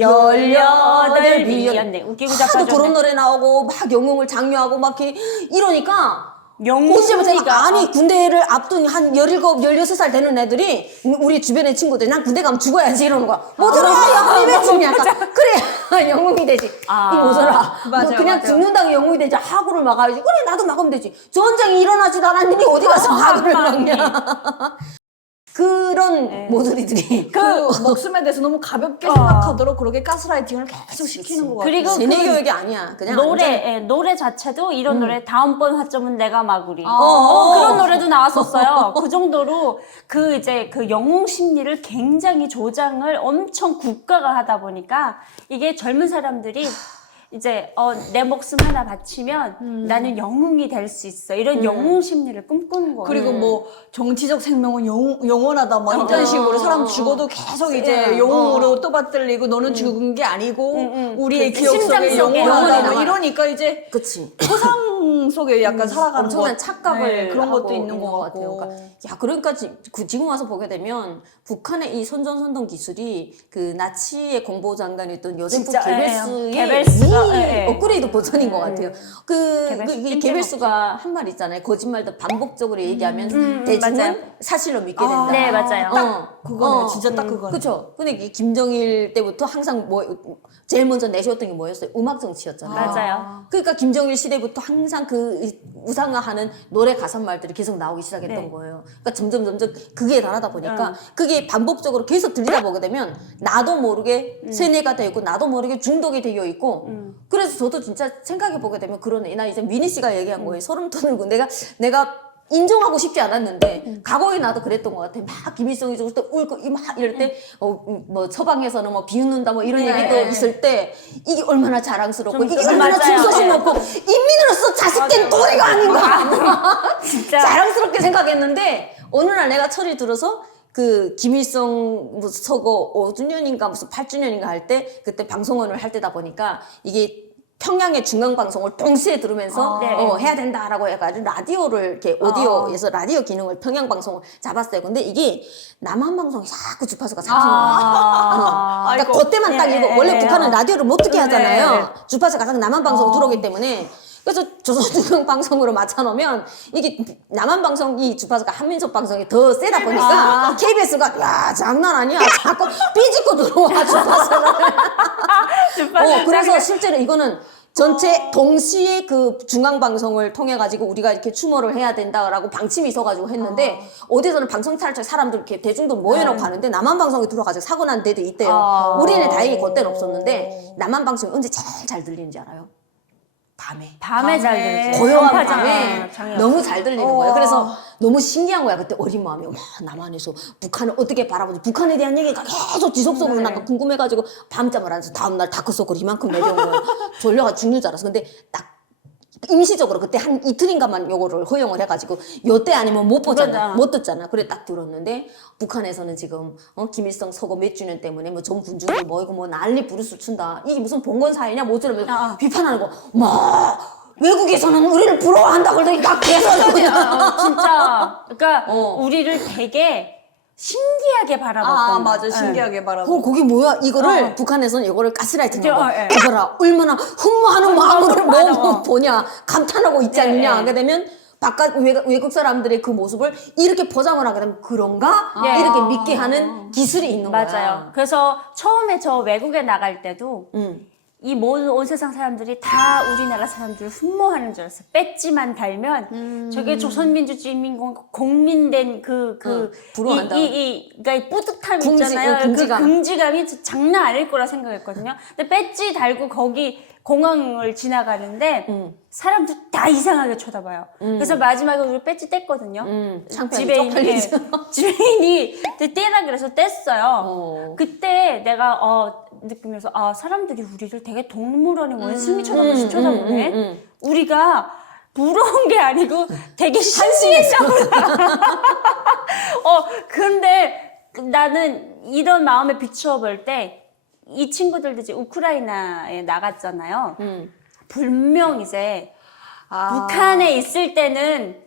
열여덟 비였- 비였네. 웃기고 하도 자빠졌네. 그런 노래 나오고 막 영웅을 장려하고 막 이렇게 이러니까 언제부터 영웅이가 아니 군대를 앞둔 한 17, 16살 되는 애들이 우리 주변의 친구들이 난 군대 가면 죽어야지 이러는 거야. 뭐더라 영웅이 왜 죽냐. 그래 영웅이 되지. 아, 이 뭐더라. 맞아요, 뭐 그냥 맞아요. 죽는다고 영웅이 되지. 하구를 막아야지. 그래 나도 막으면 되지. 전쟁이 일어나지도 않았는데 어디 가서 하구를 막냐. 그런 네. 모조리들이 그 목숨에 대해서 너무 가볍게 생각하도록 그렇게 가스라이팅을 계속 시키는 것 같아요. 그리고 세뇌 그 교육이 아니야. 그냥 노래 완전- 예, 노래 자체도 이런 노래 다음번 화점은 내가 마구리 아. 어, 그런 노래도 나왔었어요. 그 정도로 그 이제 그 영웅 심리를 굉장히 조장을 엄청 국가가 하다 보니까 이게 젊은 사람들이 이제 어, 내 목숨 하나 바치면 나는 영웅이 될 수 있어 이런 영웅 심리를 꿈꾸는 거예요. 그리고 뭐 정치적 생명은 영, 영원하다 뭐 이런 어. 식으로 사람 죽어도 계속 이제 예. 영웅으로 또 받들리고 너는 죽은 게 아니고 음. 우리의 그 기억 심장 속에 속에 영원하다 영원히 뭐 남아. 이러니까 이제 그치. 허상 속에 약간 살아가는 엄청난 것- 착각을 네, 그런 것도 있는 것 같고 그러니까, 야 그러니까 지, 그 지금 와서 보게 되면 북한의 이 선전선동 기술이 그 나치의 공보장관이었던 요세프 진짜, 예, 게벨스의 예, 예. 업그레이드 버전인 것 같아요. 그, 게벨스 그, 게벨스가 한 말 있잖아요. 거짓말도 반복적으로 얘기하면 음, 대중은 맞아요. 사실로 믿게 된다. 아, 네, 맞아요. 딱 그거네요. 진짜 딱 그거네. 그렇죠. 근데 이 김정일 때부터 항상 뭐 제일 먼저 내세웠던 게 뭐였어요? 음악 정치였잖아요. 맞아요. 그러니까 김정일 시대부터 항상 그 우상화하는 노래 가사말들이 계속 나오기 시작했던 네. 거예요. 그러니까 점점 점점 그게 달하다 보니까 응. 그게 반복적으로 계속 들리다 보게 되면 나도 모르게 세뇌가 되어 있고 나도 모르게 중독이 되어 있고 음. 그래서 저도 진짜 생각해 보게 되면 그러네. 나 이제 미니 씨가 얘기한 거예요. 소름 돋는 내가 내가 인정하고 싶지 않았는데 과거에 나도 그랬던 것 같아. 막 김일성이 죽을 때 울고 이막 이럴 때어뭐 처방에서는 뭐 비웃는다 뭐 이런 네. 얘기도 있을 때 이게 얼마나 자랑스럽고 좀 이게 좀 얼마나 맞아요. 충성심 네. 없고 인민으 도리가 아닌가. 진짜 자랑스럽게 생각했는데 어느 날 내가 철이 들어서 그 김일성 무슨 서거 5주년인가 무슨 8주년인가 할 때 그때 방송원을 할 때다 보니까 이게 평양의 중앙 방송을 동시에 들으면서 아. 네. 어, 해야 된다라고 해가지고 라디오를 이렇게 오디오에서 라디오 기능을 평양 방송을 잡았어요. 근데 이게 남한 방송이 자꾸 주파수가 잡히는. 아, 그러니까 아이고. 그때만 딱 예, 이거 예, 원래 예, 북한은 어. 라디오를 못 듣게 네, 하잖아요. 네. 주파수가 가장 남한 방송 어. 들어오기 때문에 그래서 조선중앙 방송으로 맞춰놓으면 이게 남한 방송이 주파수가 한민족 방송이 더 세다 보니까 KBS가 야 장난 아니야. 자꾸 삐집고 들어와 주파수를. 어, 그래서 실제로 이거는 전체 동시에 그 중앙 방송을 통해 가지고 우리가 이렇게 추모를 해야 된다라고 방침이 있어 가지고 했는데 어 디서는 방송 탈출 사람들 이렇게 대중들 모여놓고 하는데 남한 방송이 들어가지고 사고 난 데도 있대요. 아. 우리는 다행히 그때는 없었는데 남한 방송이 언제 제일 잘 들리는지 알아요? 밤에. 밤에 잘 밤에. 들리지. 고요한. 밤에 장애 너무 잘 들리는 거예요. 우와. 그래서 너무 신기한 거야. 그때 어린 마음에 와 남한에서 북한을 어떻게 바라보지? 북한에 대한 얘기가 계속 지속적으로 네. 나가 궁금해가지고 밤잠을 안 자서 다음날 다크서클 이만큼 내려오고 졸려가 죽는 줄 알았어. 근데 딱 임시적으로 그때 한 이틀인가만 요거를 허용을 해가지고 요때 아니면 못 보잖아 그거다. 못 듣잖아 그래 딱 들었는데 북한에서는 지금 어 김일성 서거 몇 주년 때문에 뭐 전 군주들 모이고 뭐 난리 부르스 춘다 이게 무슨 봉건 사회냐 뭐저러면 아, 아. 비판하는 거막 외국에서는 우리를 부러워한다 그러더니 막 개소리 그냥 어, 진짜. 그러니까 어. 우리를 되게 신기하게 바라봤던 아 거. 맞아 예. 신기하게 바라보 어, 그게 뭐야? 이거를 어. 북한에서는 이거를 가스라이팅 저, 하고 어, 예. 이거라 얼마나 흠모하는 마음으로 맞아. 뭐 보냐 감탄하고 있지 예, 않느냐 예. 하게 되면 바깥 외국, 외국 사람들의 그 모습을 이렇게 포장을 하게 되면 그런가 예. 이렇게 믿게 하는 기술이 있는 거야. 맞아요. 그래서 처음에 저 외국에 나갈 때도 응. 이 모든 온 세상 사람들이 다 우리나라 사람들을 흠모하는 줄 알았어요. 배지만 달면 음. 저게 조선민주주의인민공화국 공민된 그그 응, 부러워한다. 이, 이, 이, 그러니까 이 뿌듯함 궁지, 있잖아요. 응, 긍지감. 그 긍지감이 진짜 장난 아닐 거라 생각했거든요. 근데 배지 달고 거기 공항을 지나가는데 응. 사람들 다 이상하게 쳐다봐요. 그래서 마지막에 우리 배지 뗐거든요. 음, 창피하게 지배인이 쪽팔리죠. 지배인이 떼라 그래서 뗐어요. 어. 그때 내가 어 느끼면서 아 사람들이 우리를 되게 동물원의 원숭이 쳐다보듯이 음, 쳐다보네. 우리가 부러운 게 아니고 되게 신기했잖아. 어 근데 나는 이런 마음에 비추어볼 때 이 친구들도 이제 우크라이나에 나갔잖아요. 음. 분명 이제 아. 북한에 있을 때는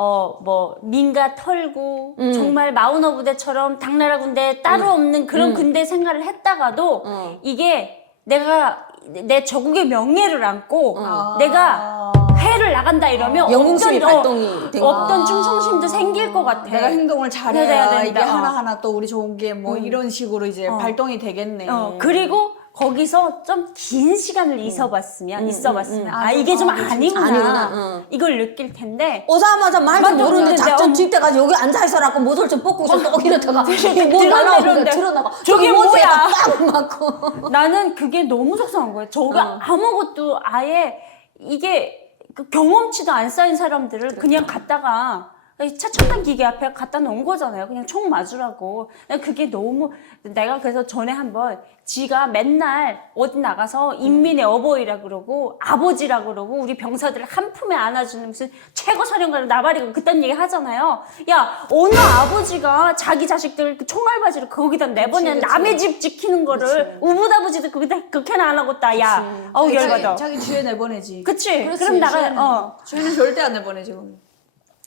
어 뭐 민가 털고 음. 정말 마우너 부대처럼 당나라 군대 따로 없는 그런 군대 생활을 했다가도 어. 이게 내가 내 저국의 명예를 안고 어. 내가 해를 나간다 이러면 영웅심이 없던, 어, 발동이 된 거. 없던 충성심도 생길 것 같아. 내가 행동을 잘해야 해야 된다. 이게 어. 하나하나 또 우리 좋은 게뭐 이런 식으로 이제 어. 발동이 되겠네. 어, 그리고 거기서 좀 긴 시간을 있어봤으면 있어봤으면 음. 아, 아, 이게 좀 좀, 아. 아니구나, 아니구나, 응. 이걸 느낄 텐데 오자마자 말도 말도 모르는데 모르는데, 작전 어. 질 때까지 여기 앉아 있어라고 모서리 좀 뽑고서 또 이러다가 이게 뭐 들어 내려오는데 들어나가 저게 뭐야? 딱 맞고 나는 그게 너무 속상한 거예요. 저가 어. 아무것도 아예 이게 그 경험치도 안 쌓인 사람들을 그냥 갖다가 차 첨단 기계 앞에 갖다 놓은 거잖아요. 그냥 총 맞으라고. 난 그게 너무 내가 그래서 전에 한번 지가 맨날 어디 나가서 인민의 어버이라 그러고 아버지라 그러고 우리 병사들을 한 품에 안아주는 무슨 최고 사령관을 나발이고 그딴 얘기 하잖아요. 야 어느 아버지가 자기 자식들 그 총알바지를 거기다 내보내. 남의 집 지키는 거를 우부다부지도 거기다 그렇게나 안 하고 따야 어우 자기, 열받아. 자기 뒤에 내보내지. 그치? 그렇지, 그럼 나가 어 주에는 절대 안 내보내지. 그럼.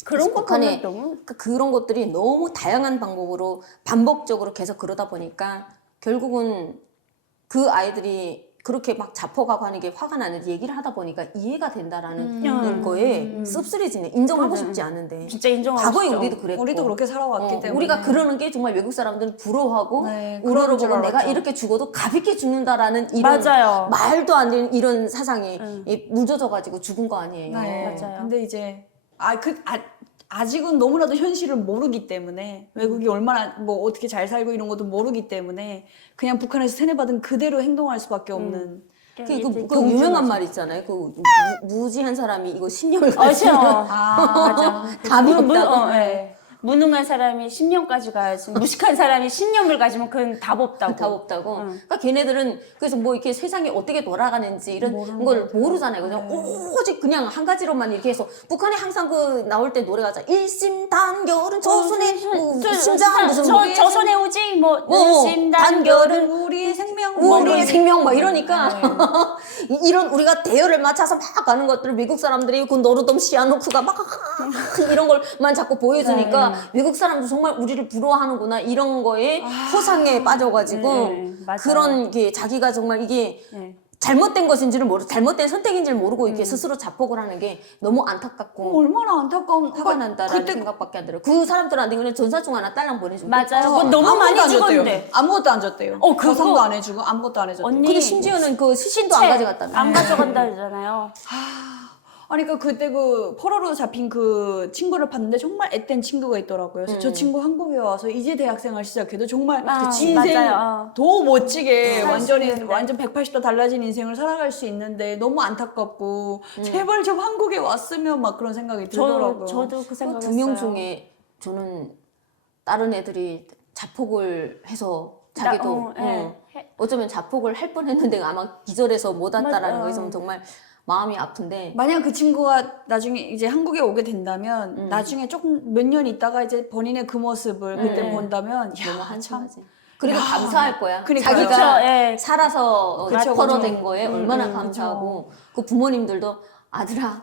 그런 거 북한에 너무 그러니까 그런 것들이 너무 다양한 방법으로 반복적으로 계속 그러다 보니까 결국은 그 아이들이 그렇게 막 자포가고 하는 게 화가 나는데 얘기를 하다 보니까 이해가 된다라는 음. 거에 씁쓸해지네. 인정하고 싶지 않은데. 진짜 인정하고 과거에 싶죠. 우리도 그랬고. 우리도 그렇게 살아왔기 어, 때문에. 우리가 그러는 게 정말 외국 사람들은 부러워하고 네, 그런 줄 우러러 보고 내가. 이렇게 죽어도 가볍게 죽는다라는 이런 맞아요. 말도 안 되는 이런 사상이 응. 이 묻어져가지고 죽은 거 아니에요. 네. 맞아요. 근데 이제 아 그 아, 아직은 너무나도 현실을 모르기 때문에 외국이 얼마나 뭐 어떻게 잘 살고 이런 것도 모르기 때문에 그냥 북한에서 세뇌받은 그대로 행동할 수밖에 없는. 그, 이제 그, 그 경주죠. 유명한 말 있잖아요. 그 무, 무지한 사람이 이거 신념을 어, 가지고. 아, 맞아. 답이 무- 무- 없다고. 어, 예. 무능한 사람이 신념까지 가야지. 무식한 사람이 신념을 가지면 그건 답 없다고. 답 없다고. 응. 그러니까 걔네들은 그래서 뭐 이렇게 세상이 어떻게 돌아가는지 이런 걸 모르잖아요. 그냥 오직 그냥 한 가지로만 이렇게 해서 북한에 항상 그 나올 때 노래가 자 일심 단결은 조선의 뭐 저- 심장 무슨 저, 뭐 저, 손에 오지 뭐 뭐, 심단결은 우리의 생명 뭐 우리의 이런- 생명 막 이러니까 이- 이런 우리가 대열을 맞춰서 막 가는 것들을 미국 사람들이 그 노르돔 시아노크가 막 이런 걸만 자꾸 보여주니까 외국 사람도 정말 우리를 부러워하는구나 이런 거에 호상에 빠져가지고 네, 맞아요. 그런 게 자기가 정말 이게 네. 잘못된 것인지를 모르 잘못된 선택인지를 모르고 이렇게 스스로 자폭을 하는 게 너무 안타깝고 얼마나 안타까운 화가 난다라는 그때 생각밖에 안 들어요. 그 사람들한테 그냥 전사중 하나 딸랑 보내주고 맞아요. 어, 그거 너무 많이 안 줬대요. 죽었는데. 아무것도 안 줬대요. 어, 그거- 보상도 안 해주고 아무것도 안 해줬대요. 언니 근데 심지어는 그 시신도 안채 가져갔다며. 안 가져간다잖아요. 아니 그 그때 그 포로로 잡힌 그 친구를 봤는데 정말 앳된 친구가 있더라고요. 그래서 저 친구 한국에 와서 이제 대학생활 시작해도 정말 아, 인생 맞아요. 더 멋지게 살수 완전히 있는데. 완전 180도 달라진 인생을 살아갈 수 있는데 너무 안타깝고 제발 좀 한국에 왔으면 막 그런 생각이 저, 들더라고요. 저도 그 생각했어요. 두 명 중에 저는 다른 애들이 자폭을 해서 자기도 나- 어, 예. 어, 어쩌면 자폭을 할 뻔했는데 아마 기절해서 못 왔다라는 맞아. 거 있으면 정말 마음이 아픈데 만약 그 친구가 나중에 이제 한국에 오게 된다면 음. 나중에 조금 몇 년 있다가 이제 본인의 그 모습을 그때 음. 본다면 너무 야, 참 한심하지. 그리고 감사할 거야. 그러니까요. 자기가 그쵸, 예. 살아서 그쵸, 래퍼로 그쵸. 된 거에 음, 얼마나 음, 감사하고 그 부모님들도 아들아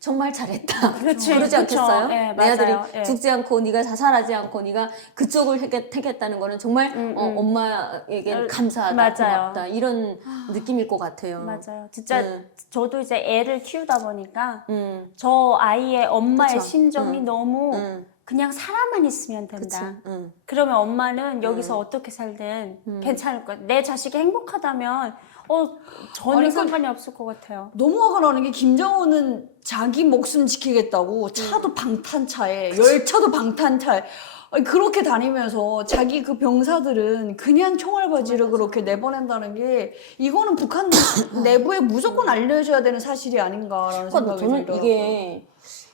정말 잘했다. 그치, 그러지 그쵸. 않겠어요? 예, 내 아들이. 예. 죽지 않고 네가 자살하지 않고 네가 그쪽을 택- 택했다는 거는 정말 음, 어, 음. 엄마에게 어, 감사하다, 맞아요. 고맙다 이런 느낌일 것 같아요. 맞아요. 진짜 네. 저도 이제 애를 키우다 보니까 음, 저 아이의 엄마의 그쵸. 심정이 응. 너무 음, 그냥 사람만 있으면 그치. 된다. 음. 그러면 엄마는 여기서 어떻게 살든 괜찮을 거야. 내 자식이 행복하다면 어 전혀 아니, 그- 상관이 없을 것 같아요. 너무 화가 나는 게 김정은은 자기 목숨 지키겠다고 차도 방탄차에 열차도 방탄차에 그렇게 다니면서 자기 그 병사들은 그냥 총알바지를 그렇게 내보낸다는 게 이거는 북한 내부에 무조건 알려줘야 되는 사실이 아닌가라는 그러니까 생각이 들더라고요. 이게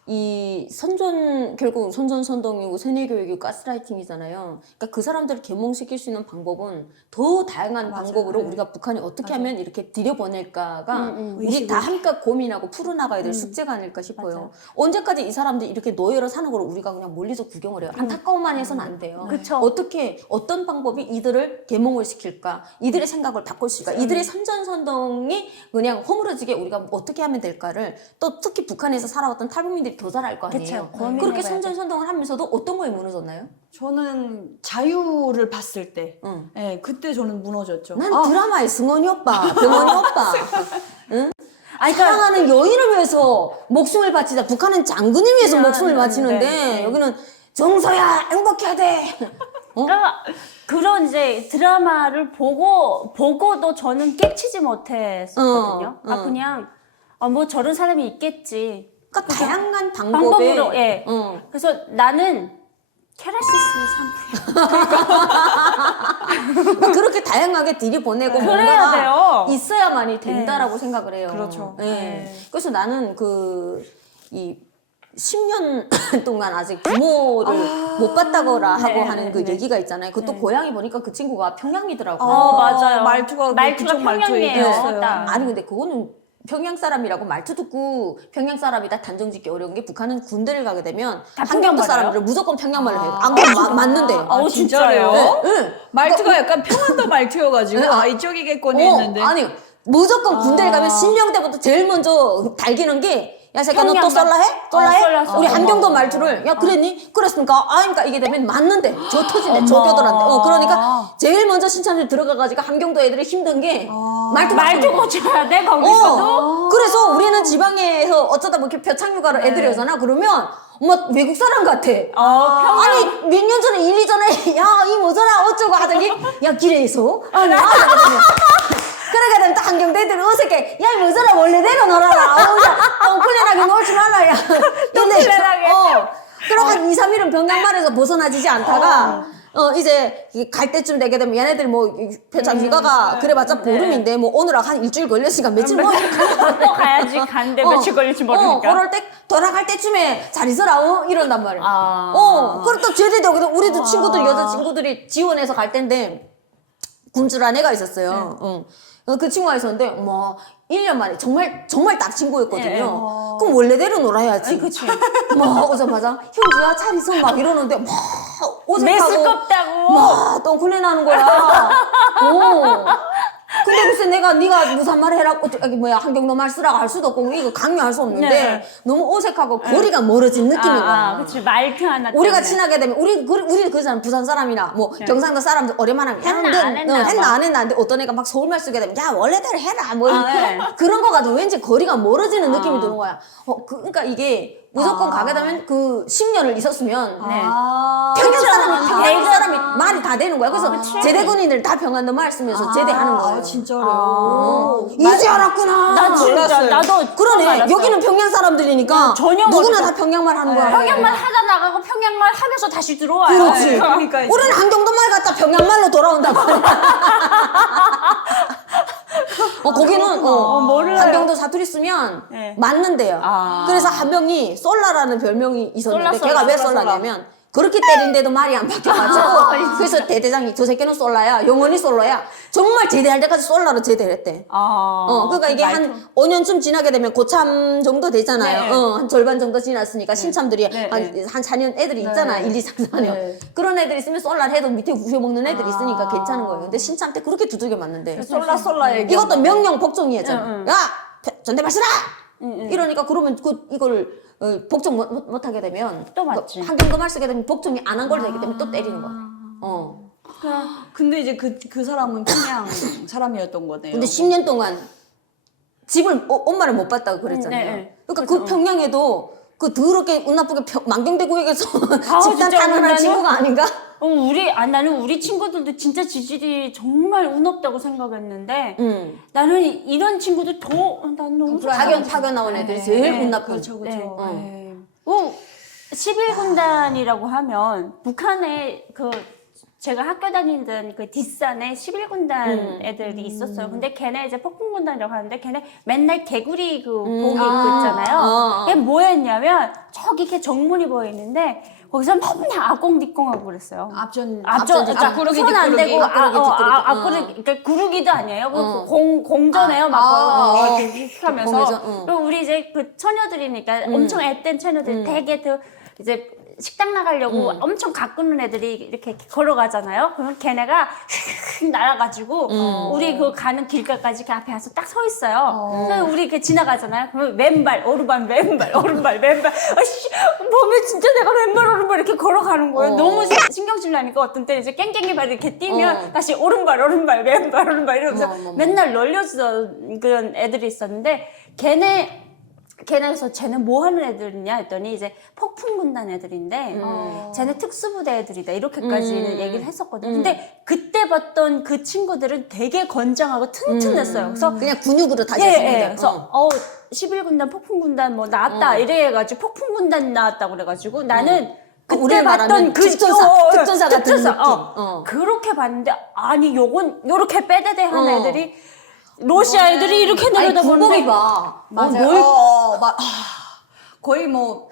이 선전 결국 선전 선동이고 세뇌 교육이고 가스라이팅이잖아요. 그러니까 그 사람들을 계몽시킬 수 있는 방법은 더 다양한 맞아요. 방법으로 네. 우리가 북한이 어떻게 하면 이렇게 들여보낼까가 음, 음. 우리 다 함께 고민하고 풀어나가야 될 숙제가 아닐까 싶어요. 맞아요. 언제까지 이 사람들이 이렇게 노예로 사는 걸 우리가 그냥 멀리서 구경을 해요. 안타까움만 해서는 안 돼요. 그쵸. 어떻게 어떤 방법이 이들을 계몽을 시킬까? 이들의 생각을 바꿀 수 있을까? 이들의 선전 선동이 그냥 허물어지게 우리가 어떻게 하면 될까를 또 특히 북한에서 살아왔던 탈북민들이 선생님들이 더 잘 알 거 아니에요. 그쵸. 그렇게 돼. 선전선동을 하면서도 어떤 거에 무너졌나요? 저는 자유를 봤을 때, 응. 예, 그때 저는 무너졌죠. 난 아, 드라마의 승원이 오빠, 병원이 오빠. 응? 아니, 사랑하는 여인을 위해서 목숨을 바치자. 북한은 장군을 위해서 그냥, 목숨을 바치는데 네, 네. 여기는 정서야 행복해야 돼. 어? 그러니까 그런 이제 드라마를 보고 보고도 저는 깨치지 못했었거든요. 어, 아 어. 그냥 아, 뭐 저런 사람이 있겠지. 그러니까 다양한 방법에 방법으로 예. 어. 그래서 나는 케라시스 샴푸. 그렇게 다양하게 들이보내고 그래야 뭔가가 돼요. 있어야만이 된다라고 생각을 해요. 그렇죠. 예. 네. 그래서 나는 그 이 10년 동안 아직 부모를 못 봤다거나 하고 네, 하는 그 네. 얘기가 있잖아요. 그것도 고향이 보니까 그 친구가 평양이더라고요. 어, 맞아요. 말투가 그 말투가 그쪽 말투에 평양이에요. 딱. 아니 근데 그거는 평양 사람이라고 말투 듣고 평양 사람이다 단정 짓기 어려운 게 북한은 군대를 가게 되면 다 한경도 평양말이에요? 사람들을 무조건 평양말을 해요. 아, 안 그러면 마- 맞는데요. 아, 어, 진짜래요? 진짜요? 네, 네. 말투가 약간 평안도 말투여가지고 네, 아 아, 이쪽이겠거니 어, 했는데 아니 무조건 군대를 아. 가면 신병대부터 제일 먼저 달기는 게 야, 새끼야, 너또 평양말. 썰라 해? 썰라 어, 해? 썰라, 썰라. 우리 한경도 어. 말투를, 야, 그랬니? 그랬으니까, 아, 그러니까 이게 되면 맞는데, 저 터지네. 저 껴들한테. 어, 그러니까, 제일 먼저 신천지 들어가가지고 한경도 애들이 힘든 게, 말투 말투 거. 고쳐야 돼 거기서도. 어, 그래서 우리는 지방에서 어쩌다 뭐 이렇게 표창 휴가를 애들이 오잖아. 그러면, 엄마, 외국 사람 같아. 어 평양. 아니 몇 년 전에 일, 이 전에 야이 뭐잖아 어쩌고 하더니 야 길에서 아니 아 그러게 되면 또 한경대들이 어색해. 야이 뭐잖아 원래대로 놀아라. 어, 똥클린하게 놀지 말라 야. 똥클린하게. 어. 그러고 한 2, 3일은 병양말에서 벗어나지지 않다가 어. 이제 이갈 때쯤 되게 되면 얘네들 뭐 표창 휴가가 그래봤자 보름인데 뭐 오늘하고 한 일주일 걸렸으니까 며칠 뭐. 이렇게 또 가야지. 간데 며칠 걸릴지 모르니까. 어, 그럴 때 돌아갈 때쯤에 잘 있어라 어? 이런단 말이야. 아. 어, 그리고 또 제대로 여기서 우리도 친구들 여자 친구들이 지원해서 갈 텐데 군주란 애가 있었어요. 응. 어, 그 친구가 있었는데 뭐 1년 만에 정말 정말 딱 친구였거든요. 예, 그럼 원래대로 놀아야지. 그치. 막 오자마자 현주야 잘 있어 막 이러는데 막 어색하고 매스껍다고. 막 똥클레 나는 거야. 어. 근데 글쎄 내가 네가 무슨 말 해라 여기 뭐야 한경도 말 쓰라고 할 수도 없고 이거 강요할 수 없는데 네. 너무 어색하고 거리가 멀어진 느낌인 거야. 아, 아, 그치 말투 하나. 우리가 때문에. 친하게 되면 우리 그 우리 그잖아 부산 사람이나 뭐 경상도 사람들 오랜만에 하면 했나, 너, 안 했나 어, 했나 막. 안 했나 근데 어떤 애가 막 서울말 쓰게 되면 야 원래대로 해라 뭐 아, 네. 그런 거 가도 왠지 거리가 멀어지는 느낌이 아. 드는 거야. 어 그, 그러니까 이게 무조건 아. 가게 되면 그 10년을 있었으면 네. 아, 평양 그쵸. 사람이 아. 평양 사람이 말이 다 되는 거야. 그래서 그치. 제대군인들 다 평안도 말 쓰면서 제대하는 거예요. 아, 진짜로요. 어, 이제 알았구나. 나 진짜 몰랐어요. 나도 그러네. 알았어요. 여기는 평양 사람들이니까 전혀 누구나 모르죠. 다 평양말 하는 거야. 평양말 하다 나가고 평양말 하면서 다시 들어와요. 그렇지. 그러니까 이제. 우리는 한경도말 갔다 평양말로 돌아온단 말이야. 어, 거기는 어, 어, 몰라요. 한경도 사투리 쓰면 네. 맞는데요. 아. 그래서 한 명이 솔라라는 별명이 있었는데 솔라, 걔가 솔라, 왜 솔라, 솔라냐면 그렇게 때린데도 말이 안 바뀌어가지고 그래서 대대장이 저 새끼는 솔라야 영원히 솔라야 정말 제대할 때까지 솔라로 제대를 했대. 아. 어, 그러니까 이게 말투. 한 5년쯤 지나게 되면 고참 정도 되잖아요. 네. 어, 한 절반 정도 지났으니까 신참들이 네, 한, 네. 한 4년 애들이 있잖아. 네. 1, 2, 3, 4년. 네. 그런 애들 있으면 쏠라 해도 밑에 우겨먹는 애들이 있으니까 아. 괜찮은 거예요. 근데 신참 때 그렇게 두들겨 맞는데. 솔라 솔라 얘기. 이것도 명령 복종이었잖아. 응, 응. 야! 전대발 쓰라! 이러니까 그러면 그, 이걸 어, 복종 못, 못, 못 하게 되면 또 맞지. 그 한경도말 쓰게 되면 복종이 안 한 걸로 되기 때문에 또 때리는 거야. 어. 근데 이제 그, 그 사람은 평양 사람이었던 거네요. 근데 10년 동안 집을 어, 엄마를 못 봤다고 그랬잖아요. 네, 네. 그러니까 그 평양에도 그 더럽게 운 나쁘게 평- 만경대구역에서 집단 진짜 탄원한 친구가 아닌가? 어, 우리 아 나는 우리 친구들도 진짜 지질이 정말 운 없다고 생각했는데 응. 나는 이- 이런 친구들 더난 너무 파견 파견 나온 애들이 제일 네, 운 나쁜. 그렇죠, 그렇죠. 네. 네. 어, 11군단이라고 하면 북한에 그 제가 학교 다니던 그 뒷산에 11군단 음. 애들이 있었어요. 근데 걔네 이제 폭풍군단이라고 하는데 걔네 맨날 개구리 그 복이 입고 아. 있잖아요. 어, 어. 걔 뭐였냐면 저기 이렇게 정문이 보이는데 거기서 맨날 아꽁디꽁하고 그랬어요. 앞전 앞전, 앞전, 그러니까 앞구르기, 손 안 뒷구르기, 대고 아, 앞구르기, 어, 뒷구르기. 아, 어. 앞구르기 그러니까 구르기도 아니에요. 그 어. 공 공전해요, 막 아, 어, 어. 이렇게 하면서 어. 그리고 우리 이제 그 처녀들이니까 엄청 앳된 처녀들 되게 그 이제 식당 나가려고 음. 엄청 가꾸는 애들이 이렇게 걸어가잖아요. 그러면 걔네가 휙 날아가지고 음. 우리 그 가는 길가까지 그 앞에 와서 딱 서 있어요. 그래서 우리 이렇게 지나가잖아요. 그러면 왼발, 오른발, 왼발, 오른발, 왼발. 아씨, 보면 진짜 내가 왼발, 오른발 이렇게 걸어가는 거예요. 어. 너무 신- 신경질 나니까 어떤 때 이제 깽깽이 발 이렇게 뛰면 어. 다시 오른발, 오른발, 왼발, 오른발 이러면서. 맨날 널려주던 그런 애들이 있었는데 걔네 걔네에서 쟤는 뭐 하는 애들이냐 했더니 이제 폭풍 군단 애들인데 음. 쟤네 특수부대 애들이다 이렇게까지는 음. 얘기를 했었거든요. 근데 그때 봤던 그 친구들은 되게 건장하고 튼튼했어요. 그래서 그냥 근육으로 예, 다졌습니다. 예. 그래서 어. 11군단 폭풍 군단 뭐 나왔다 이래 해가지고 폭풍 군단 나왔다고 그래 가지고 나는 그때 우리가 봤던 말하는 그 특전사, 어, 어, 특전사 같은 특전사, 느낌. 어. 어. 그렇게 봤는데 아니 요건 요렇게 빼대대한 어. 애들이 러시아 애들이 이렇게 아니 내려다보는데 군복이 봐. 맞아요. 어, 뭘 어, 마, 아, 거의 뭐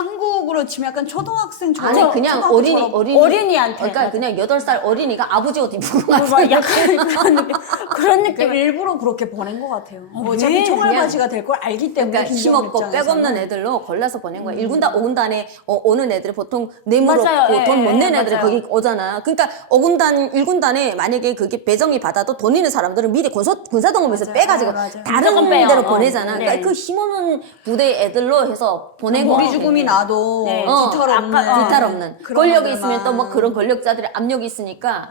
한국으로 치면 약간 초등학생 초 아니 그냥 어린이 어린이 어린이한테. 그러니까 그냥 여덟 살 어린이가 아버지 옷 입고 뭐 가서 약간 그런 느낌 그런 느낌 그러니까 일부러 그렇게 보낸 것 같아요. 뭐 왜? 자기 총알바지가 될 걸 알기 때문에 그러니까 힘없고. 백없는 애들로 골라서 보낸 거야. 일 1군단, 5군단에 어, 오는 애들이 보통 뇌물. 없고 예, 돈못 예, 낸 애들이. 거기 오잖아. 그러니까 5군단, 1군단에 만약에 그게 배정이 받아도 돈 있는 사람들은 미리 군사, 군사동원에서. 빼가지고 맞아요. 다른. 데로 어. 보내잖아. 네. 그러니까 그 힘없는 부대 애들로 해서 보낸 거. 우리 죽음이 나도 네. 어, 뒤털 없는 아까- 어. 뒤탈 없는 그런 권력이. 있으면 또 뭐 그런 권력자들의 압력이 있으니까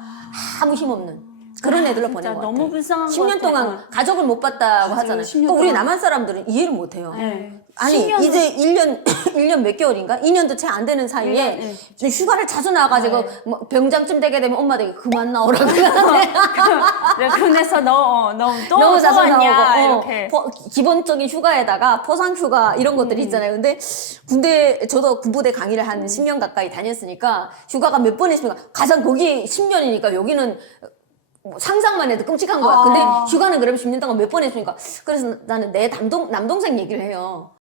아무 힘 없는 그런 애들로 진짜 보낸 거 너무. 불쌍한 것 10년 같아요. 동안 가족을 못 봤다고 맞아요, 하잖아요. 10년 그러니까 우리 동안. 남한 사람들은 이해를 못 해요. 네. 아니 10년 이제 1년 1년 몇 개월인가? 2년도 채 안 되는 사이에 일 년, 이제 휴가를 자주 나가지고 네. 뭐 병장쯤 되게 되면 엄마들이 그만 나오라 그러는데 네, 그래서 너너또 너무 자주 나오고 어, 이렇게 포- 기본적인 휴가에다가 포상 휴가 이런 것들이 있잖아요. 근데 군대 저도 군부대 강의를 한 10년 가까이 다녔으니까 휴가가 몇 번 있으니까 가장 거기 10년이니까 여기는 뭐 상상만 해도 끔찍한 거야. 근데 휴가는 그러면 10년 동안 몇번 했으니까 그래서 나는 내 남동 남동생 얘기를 해요.